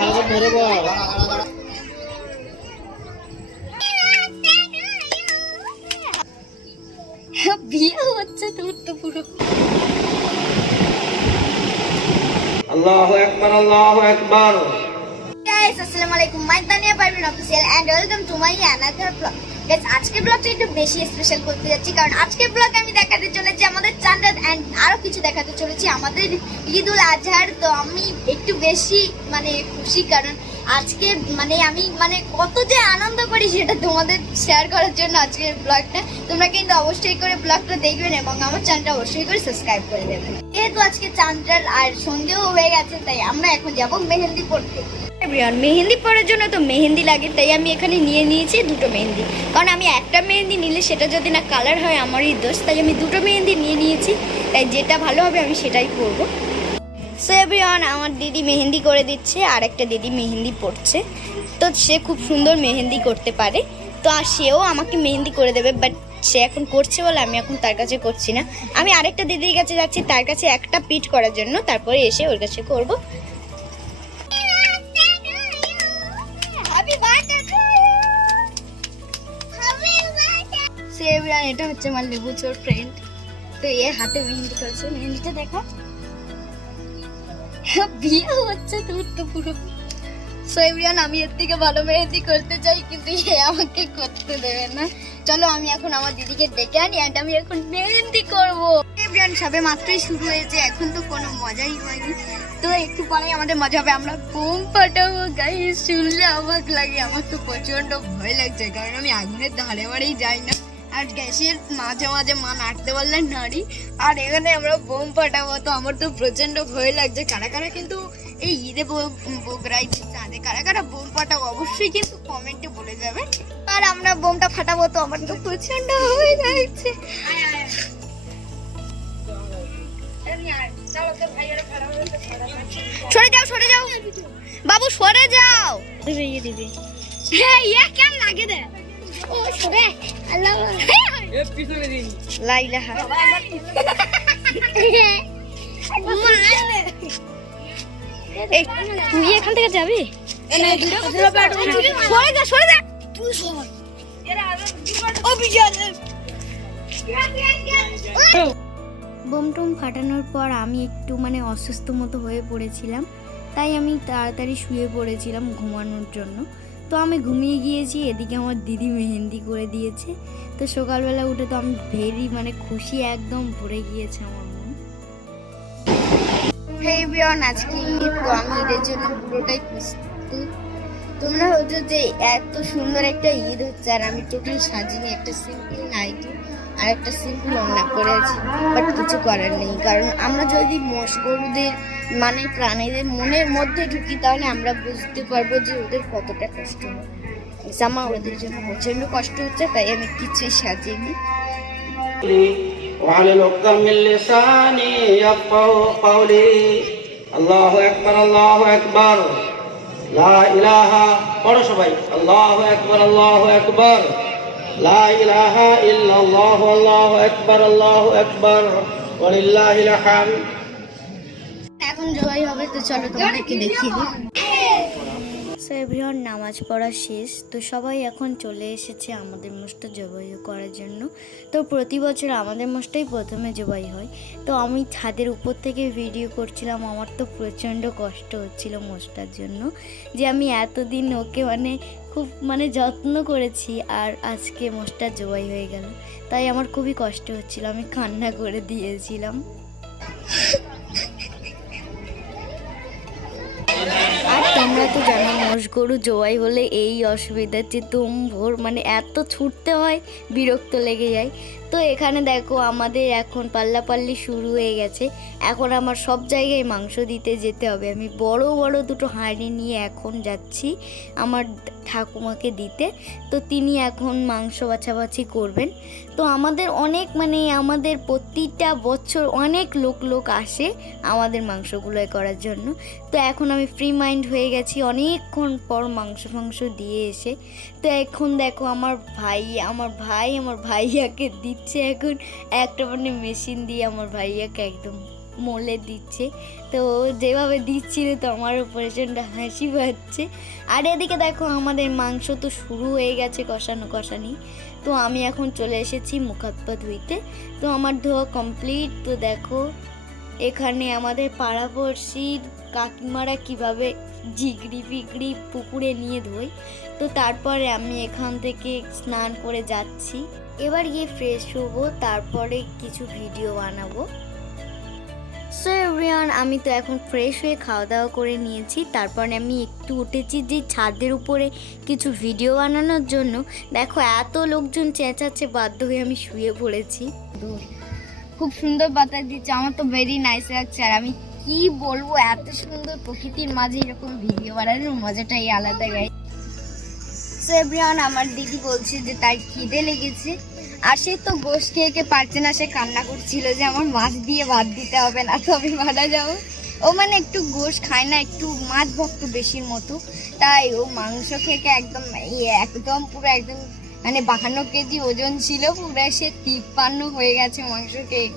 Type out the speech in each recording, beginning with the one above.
ভালো করে ধরে বল। বিয়ে হচ্ছে তোর তো পুরো। আল্লাহু আকবার, আল্লাহু আকবার। গাইস আসসালামু আলাইকুম, my Tania Parvin official and welcome to my another blog. Guys আজকের ব্লগটা একটু বেশি স্পেশাল করতে যাচ্ছি, কারণ আজকের ব্লগে আমি দেখাতে চলেছি আমাদের চাঁদরাত এন্ড আরো কিছু দেখাতে চলেছি আমাদের ঈদুল আজহার। তো আমি একটু বেশি খুশি, কারণ আজকে আমি কত যে আনন্দ করি সেটা তোমাদের শেয়ার করার জন্য আজকের ব্লগটা। তোমরা কিন্তু অবশ্যই করে ব্লগটা দেখবেন এবং আমার চ্যানেলটা অবশ্যই করে সাবস্ক্রাইব করে দেবেন। যেহেতু আজকে চাঁদরাত আর সন্ধ্যেও হয়ে গেছে, তাই আমরা এখন যাব মেহেন্দি পড়তে। মেহেন্দি পরার জন্য তো মেহেন্দি লাগে, তাই আমি এখানে নিয়ে নিয়েছি দুটো মেহেন্দি। কারণ আমি একটা মেহেন্দি নিলে সেটা যদি না কালার হয় আমারই দোষ, তাই আমি দুটো মেহেন্দি নিয়ে নিয়েছি। তাই যেটা ভালো হবে আমি সেটাই করবো। সো এভরিওয়ান, আমার দিদি মেহেন্দি করে দিচ্ছে, আর একটা দিদি মেহেন্দি পড়ছে। তো সে খুব সুন্দর মেহেন্দি করতে পারে, তো আর সেও আমাকে মেহেন্দি করে দেবে, বাট সে এখন করছে বলে আমি এখন তার কাছে করছি না। আমি আরেকটা দিদির কাছে যাচ্ছি, তার কাছে একটা পিট করার জন্য, তারপরে এসে ওর কাছে করবো। এটা হচ্ছে আমার লেবুচোর ফ্রেন্ড, তো এর হাতে মেহেন্দি করেছে। মেহেন্দিটা দেখো, বিয়ে হচ্ছে তোর তো পুরো। সো এভরিওয়ান, আমি এর থেকে ভালো মেহেন্দি করতে চাই, কিন্তু এ আমাকে করতে দেবে না। চলো আমি এখন আমার দিদিকে ডেকে আনি এন্ড আমি এখন মেহেন্দি করবো। এভরিওয়ান, সবে মাত্রই শুরু হয়েছে, এখন তো কোনো মজাই হয়নি। তো একটু পরেই আমাদের মজা হবে, আমরা বোম ফাটাবো। গাইস শুনলে অবাক লাগে, আমার তো প্রচন্ড ভয় লাগছে, কারণ আমি আগুনের ধারে বাড়েই যাই না, আর গ্যাসের মাঝে মাঝে মা নাড়তে পারলে নাড়ি, আর এখানে আমরা বোম ফাটাবো। তো আমার তো প্রচন্ড ভয় লাগছে। কারা কারা কিন্তু এই ঈদে বগুড়ায় চাঁদে কারা কারা বোম ফাটাবো অবশ্যই কিন্তু কমেন্টে বলে যাবে। আর আমরা বোমটা ফাটাবো, তো আমার তো প্রচন্ড ভয় লাগছে। সরে যাও, সরে যাও বাবু, সরে যাও। দিদি হ্যাঁ, ইয়া কেমন লাগে দে। ও সরে আল্লাহ এ পিছনে দিন লা ইলাহা এই তুই এখান থেকে যাবি? সরে যা, সরে যা তুই, সর। বোম টোম ফাটানোর পর আমি একটু অসুস্থ মতো হয়ে পড়েছিলাম, তাই আমি তাড়াতাড়ি শুয়ে পড়েছিলাম ঘুমানোর জন্য। তো আমি ঘুমিয়ে গিয়েছি, এদিকে আমার দিদি মেহেন্দি করে দিয়েছে। তো সকালবেলা উঠে তো আমি ভেরি খুশি, একদম ভরে গিয়েছে আমার মন। হেই বিয়ন, আজকে ঈদ, তো আমি ঈদের জন্য পুরোটাই প্রস্তুত। তোমরা হচ্ছে যে এত সুন্দর একটা ঈদ হচ্ছে, আর আমি টোটাল সাজিয়ে একটা সিম্পল নাইটি আর একটা সিম্পল ওড়না পরে আছি। বাট কিছু করার নেই, কারণ আমরা যদি গরুদের প্রাণীদের মনের মধ্যে ঢুকি, তাহলে আমরা বুঝতে পারবো যে ওদের কতটা কষ্ট হয়। আমার ওদের জন্য প্রচন্ড কষ্ট হচ্ছে, তাই আমি কিছুই সাজিনি। আল্লাহু আকবার, আল্লাহু আকবার, লা ইলাহা, পড়ো সবাই, আল্লাহু আকবার, আল্লাহু আকবার, লা ইলাহা ইল্লাল্লাহু, আল্লাহু আকবার, আল্লাহু আকবার, ওয়া লিল্লাহিল হামদ। এখন জবাই হবে, তো চলো তোমাদেরকে দেখিয়ে দিই। সো এভরিওয়ান, নামাজ পড়া শেষ, তো সবাই এখন চলে এসেছে আমাদের মোষটা জবাই করার জন্য। তো প্রতি বছর আমাদের মোষটাই প্রথমে জবাই হয়। তো আমি ছাদের উপর থেকে ভিডিও করছিলাম, আমার তো প্রচণ্ড কষ্ট হচ্ছিল মোষটার জন্য, যে আমি এতদিন ওকে খুব যত্ন করেছি, আর আজকে মোষটা জবাই হয়ে গেল, তাই আমার খুবই কষ্ট হচ্ছিল, আমি কান্না করে দিয়েছিলাম। আর তোমরা তো জানো মোষ গরু জবাই হলে এই অসুবিধা, যে তুম ভোর এত ছুটতে হয়, বিরক্ত লেগে যায়। তো এখানে দেখো আমাদের এখন পাল্লাপাল্লি শুরু হয়ে গেছে। এখন আমার সব জায়গায় মাংস দিতে যেতে হবে। আমি বড় বড় দুটো হাঁড়ি নিয়ে এখন যাচ্ছি আমার ঠাকুমাকে দিতে। তো তিনি এখন মাংস বাছাবাছি করবেন। তো আমাদের অনেক আমাদের প্রতিটা বছর অনেক লোক আসে আমাদের মাংসগুলো করার জন্য। তো এখন আমি ফ্রি মাইন্ড হয়ে গেছি অনেকক্ষণ পর মাংস দিয়ে এসে। তো এখন দেখো আমার ভাইয়াকে দিচ্ছে এখন একটা মেশিন দিয়ে আমার ভাইয়াকে একদম মোলে দিচ্ছে, তো যেভাবে দিচ্ছিল তো আমারও প্রচণ্ড হাসি পাচ্ছে। আর এদিকে দেখো আমাদের মাংস তো শুরু হয়ে গেছে কষানি। তো আমি এখন চলে এসেছি মুখ হাত পা ধুইতে। তো আমার ধোয়া কমপ্লিট। তো দেখো এখানে আমাদের পাড়াপড়শির কাকিমারা কিভাবে ঝিগড়ি ফিগড়ি পুকুরে নিয়ে ধোয়। তো তারপরে আমি এখান থেকে স্নান করে যাচ্ছি, এবার গিয়ে ফ্রেশ হবো, তারপরে কিছু ভিডিও বানাবো। সো এভরিওয়ান, আমি তো এখন ফ্রেশ হয়ে খাওয়া দাওয়া করে নিয়েছি। তারপরে আমি একটু উঠেছি যে ছাদের উপরে কিছু ভিডিও বানানোর জন্য। দেখো এত লোকজন চেঁচাচ্ছে, বাধ্য হয়ে আমি শুয়ে পড়েছি। খুব সুন্দর বাতাস দিচ্ছে, আমার তো ভেরি নাইস লাগছে। আর আমি কি বলবো, এত সুন্দর প্রকৃতির মাঝে এরকম ভিডিও বানানোর মজাটাই আলাদা গাই। সো এভরিওয়ান, আমার দিদি বলছে যে তার খিদে লেগেছে, আর সে তো গোশ খেয়ে পারছে না। সে কান্না করছিল যে আমার মাছ দিয়ে ভাত দিতে হবে না, তো আমি মারা যাবো। ও মানে একটু গোশ খায় না, একটু মাছ ভক্ত বেশির মতো, তাই ও মাংস খেয়ে একদম একদম পুরো একদম মানে 52 কেজি ওজন ছিল, পুরো সে 53 হয়ে গেছে মাংস খেয়ে।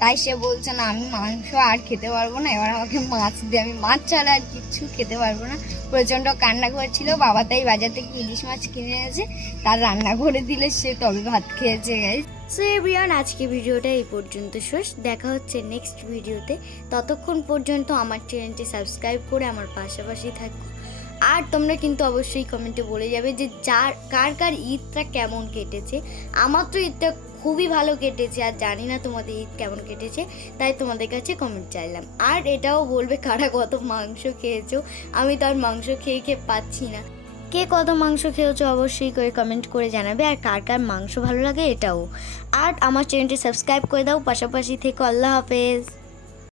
তাই সে বলছে না আমি মাংস আর খেতে পারবো না, এবার আমাকে মাছ দিয়ে, আমি মাছ ছাড়া আর কিচ্ছু খেতে পারবো না। প্রচণ্ড কান্না করছিল। বাবা তাই বাজার থেকে ইলিশ মাছ কিনে এনেছে, তার রান্না করে দিলে সে তবে ভাত খেয়েছে গাইস। সো এভরিওয়ান, আজকে ভিডিওটা এই পর্যন্ত শেষ। দেখা হচ্ছে নেক্সট ভিডিওতে। ততক্ষণ পর্যন্ত আমার চ্যানেলটি সাবস্ক্রাইব করে আমার পাশাপাশি থাকো। আর তোমরা কিন্তু অবশ্যই কমেন্টে বলে যাবে যে কার ঈদটা কেমন কেটেছে। আমার তো ঈদটা খুবই ভালো কেটেছে, আর জানি না তোমাদের ঈদ কেমন কেটেছে, তাই তোমাদের কাছে কমেন্ট চাইলাম। আর এটাও বলবে কারা কত মাংস খেয়েছো, আমি তো আর মাংস খেয়ে পাচ্ছি না। কে কত মাংস খেয়েছো অবশ্যই করে কমেন্ট করে জানাবে, আর কার মাংস ভালো লাগে এটাও। আর আমার চ্যানেলটি সাবস্ক্রাইব করে দাও, পাশাপাশি থেকে। আল্লাহ হাফেজ।